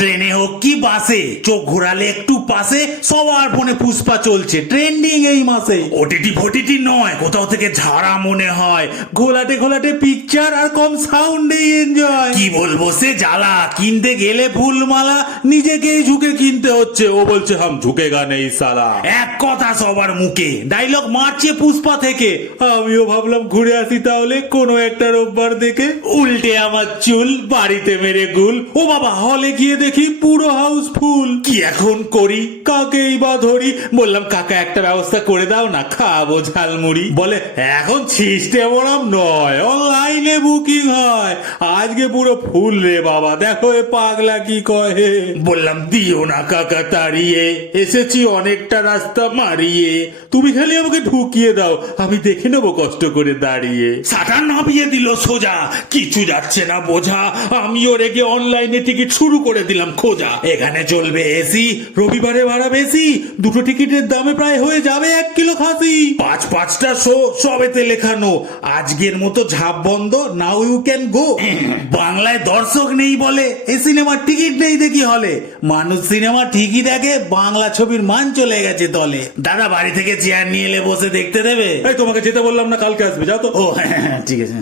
ট্রেনে হোক কি বাসে, চোখ ঘোরালে একটু পাশে সবার ফোনে পুষ্পা চলছে, ট্রেন্ডিং এই মাসে। ওটিটি ফটিটি নয়, কোথাও থেকে ঝাড়া মনে হয়, ঘোলাটে ঘোলাটে পিকচার আর কম সাউন্ডে এনজয়। কি বলবো সে জ্বালা, কিনতে গেলে ফুলমালা নিজেকেই ঝুঁকে কিনতে হচ্ছে। ও বলছে হাম ঝুঁকেগা নেই সালা, এক কথা সবার মুখে, ডায়লগ মারছে পুষ্পা থেকে। আমিও ভাবলাম ঘুরে আসি তাহলে কোনো একটা রোববার দেখে, উল্টে আমার চুল বাড়িতে মেরে গুল। ও বাবা, হলে গিয়ে দেখি পুরো হাউসফুল। কি এখন করি, কাকেই বা ধরি? বললাম কাকা একটা ব্যবস্থা করে দাও না, খাবো ঝালমুড়ি। বলে এখন সিস্টেম ওরম নয়, অনলাইনে বুকিং হয়, আজকে পুরো ফুল রে বাবা, দেখো এ পাগলা কি কহে। বললাম দিও না কাকা তাড়িয়ে, এসেছি অনেকটা রাস্তা মারিয়ে, তুমি খালি আমাকে ঢুকিয়ে দাও, আমি দেখে নেবো কষ্ট করে দাঁড়িয়ে। সাটা নামিয়ে দিল সোজা, কিছু যাচ্ছে না বোঝা, আমিও রেগে অনলাইনে টিকিট শুরু করে দিলাম খোঁজা। এখানে চলবে এসি, রবিবারে ভাড়া বেশি, দুটো টিকিটের দামে প্রায় হয়ে যাবে 1 কিলো খাসি। পাঁচটা শো সবেতে লেখানো, আজকের মতো ঝাপ বন্ধ, নাও ইউ ক্যান গো। বাংলায় দর্শক নেই বলে এই সিনেমার টিকিট নেই দেখি হলে। মানুষ সিনেমা ঠিকই দেখে, বাংলা ছবির মান চলে গেছে তলে। দাদা বাড়ি থেকে চেয়ার নিয়ে এলে বসে দেখতে দেবে? তোমাকে যেতে বললাম না, কালকে আসবে, যাও তো। ও হ্যাঁ ঠিক আছে।